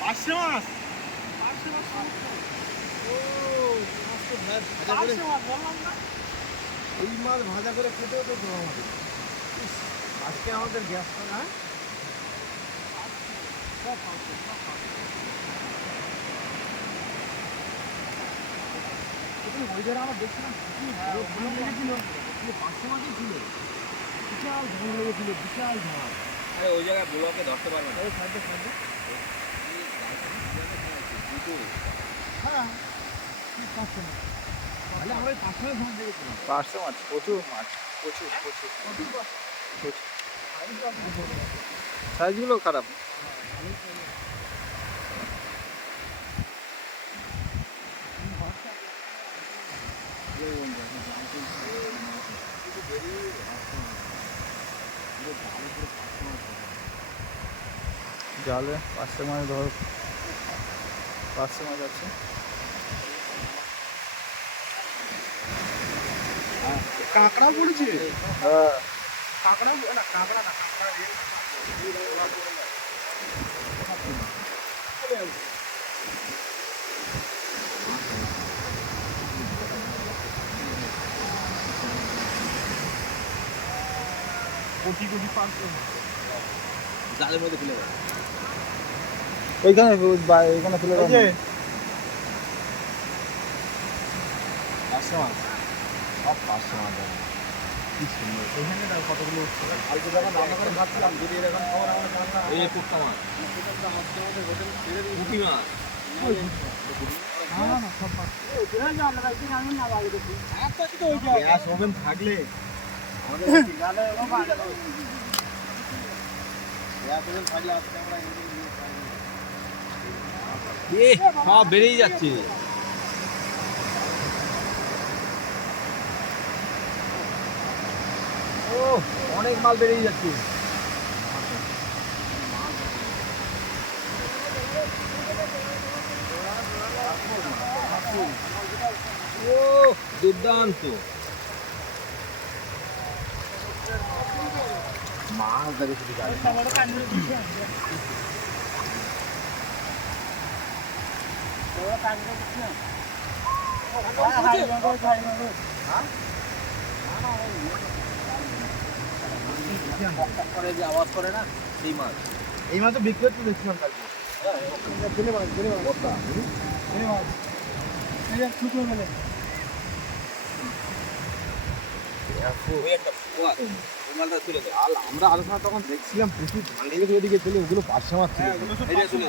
পার্শে মাছ ওই মাছ ভাজা করে খেতেও তো আমাদের আজকে আমাদের গ্যাস না ওই জায়গায় আমরা দেখছিলাম লেগেছিল পাঁচশো মাছই ছিল বিশাল ঝড় লেগেছিল বিশাল ঝড় ওই জায়গায় ব্লকে ধরতে পারবে না হ্যাঁ পাঁচশো মাছ তাহলে আমরা পাঁচশো মাছ ধরে দেখেছিলাম 500 মাছ প্রচুর মাছ প্রচুর সাইজগুলো খারাপ জালে 500 মাছ ধর 500 মাছ আছে কাঁকড়া পড়েছে হ্যাঁ কাঁকড়া না কাঁকড়া না কাঁকড়া কোটি কোটি পাঁচশো জালের মধ্যে ফেলে দেয় ওইখানে এখানে ফেলে দেয় পাঁচশো মাছ সব পাঁচশো মাছ কি সুন্দর ওইখানে কতগুলো উঠছে কালকে যখন রান্না করে ভাবছিলাম যদি এরকম খবর আমাদের জানলাম এই পুটকা মাছ পুঁটি মাছ গ্যাস ওভেন থাকলে আমাদের গ্যাস ওভেন থাকলে আজকে আমরা সব বেড়েই যাচ্ছে ও অনেক মাল বেরিয়ে যাচ্ছে ও দুর্দান্ত মাছ দেখে শুধু গাড়ি আওয়াজ করে না সেই মাছ এই মাছ তো বিক্রি হচ্ছে দেখছিলাম কালকে জেলে মাছ বর্তা জেলে মাছ এই শুকনো মেলে আর আমরা আলোচনা তখন দেখছিলাম প্রচুর ধান লেগেছে ওদিকে চলে ওগুলো পাঁচশো মাছ ছিল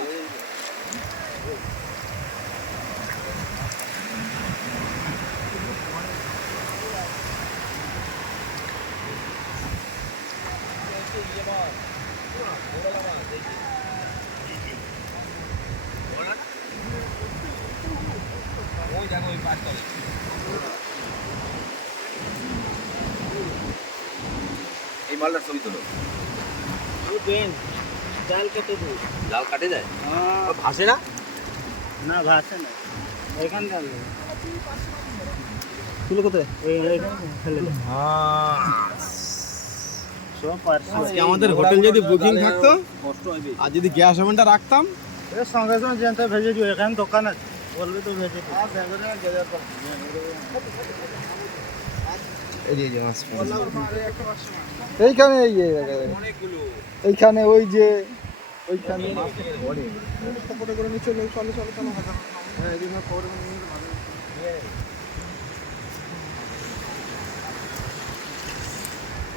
ওই দেখো ওই পাঁচ এই মালটার ছবি তোলো জাল কেটে দিই জাল কাটে যায় ভাসে না না ভাসে না এখান থেকে তুলো কোথায় ফেলে আজকে আমাদের হোটেল যদি বুকিং থাকতো কষ্ট হবে আর যদি গ্যাস ওভেনটা রাখতাম এর সঙ্গে সঙ্গে জেনতে ভেজে দিও এখানে দোকান আছে বলবি তো ভেজে দিও এইখানে এইখানে ওই যে ওইখানে ফটো করে নিয়ে চলো চলো চলো চলো হ্যাঁ এদিকে খবর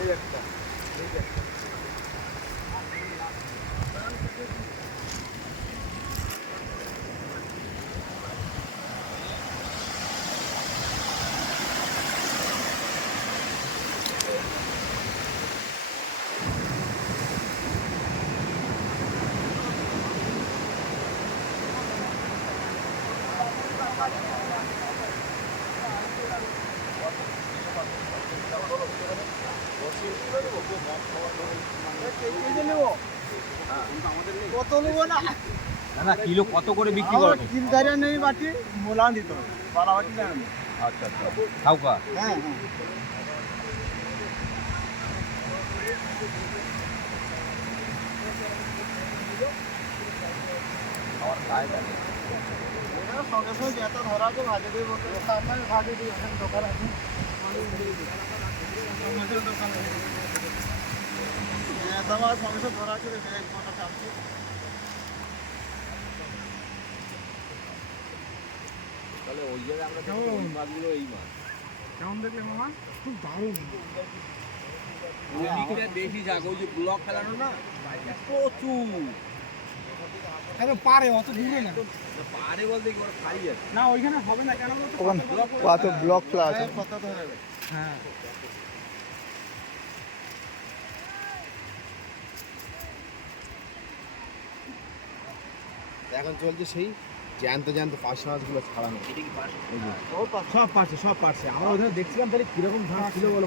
এই একটা কত নেবো না না কিলো কত করে বিক্রি করো কিলদারে নেই বাটি মোলা দিতে হবে বালা বাটি জানেন আচ্ছা আচ্ছা খাওকা হ্যাঁ হ্যাঁ খাওয়ার কায়দা নেই। সঙ্গে সঙ্গে যেটা ধরা আছে ভাজে দিয়ে বলতে আপনার ভাজে দিয়ে ওখানে দোকান আছে তোমার সঙ্গে সঙ্গে ধরা আছে দেখে এক ঘন্টা চালছে তাহলে ওই জায়গায় আমরা দেখবো ওই মাছগুলো এই মাছ। কেমন দেখলে মামা খুব দারুণ ওই দিকটা বেশি যাক, ওই যে ব্লক ফেলানো না প্রচুর। একদম পারে অত দূরে না পারে বলতে কি ওরা খাই আছে। না ওইখানে হবে না কেন বলতো কত ব্লক খোলা আছে কত ধরে হ্যাঁ এখন চলছে সেই জ্যান্ত জ্যান্ত পাঁচ মাছগুলো ছাড়ানো সব পারছে আমরা ওখানে দেখছিলাম তাহলে কিরকম ধান ছিল বলো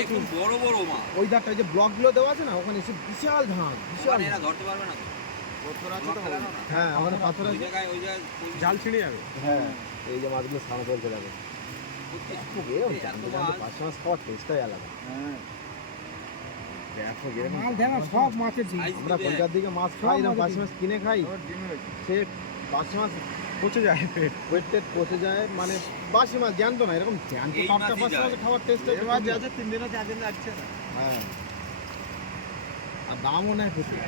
একদম বড় বড় মাছ, ওই ধারটা যে ব্লকগুলো দেওয়া আছে না ওখানে এসে বিশাল ধান বিশাল এরা ধরতে পারবে না তো। পাথর আছে ব্লক তো ফেলানো না। হ্যাঁ আমাদের পাথর ওই আছে জায়গায় জাল ছিঁড়ে যাবে হ্যাঁ এই যে মাছগুলো ছাড়া চলতে যাবে এরকম জ্যান্ত জ্যান্ত পাঁচ মাছ খাওয়ার টেস্টটাই আলাদা দেখো এরকম মাছ দেখ না সব মাছের ঝিল আমরা কলকাতার দিকে মাছ খাই এরকম পাঁচ মাছ কিনে খাই সে পাঁচ মাছ পচে যায় পেট ওয়েট টেট পচে যায় মানে বাসি মাছ জ্যান্ত না এরকম জ্যান্ত এই টাটকা মাছই পাঁচ মাছ যায়। খাওয়ার টেস্ট এবার যা 3 দিনে 4 দিন লাগছে না হ্যাঁ আর দামও নেয় প্রচুর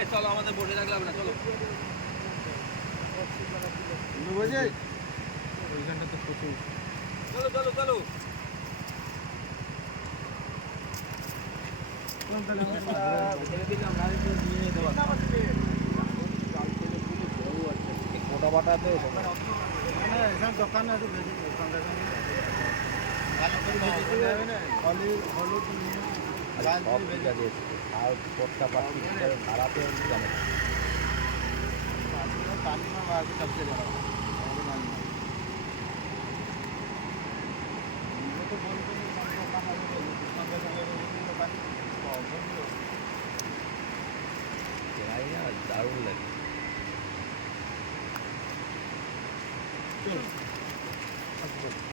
এ চলো আমাদের বসে থাকলে হবে না, চলো। বুঝে ওইখানটা তো প্রচুর চলো চলো চলো। মোটা বাটাতে দোকান আছে বেশি ভালো করে ভেজে যাবে না হলুদ হলুদ সব ঠিক আছে আর পটকা পাচ্ছি ভাড়াতে জানে पानी में मार के सबसे ज़्यादा तो बोलते हैं দারুণ লাগে चलो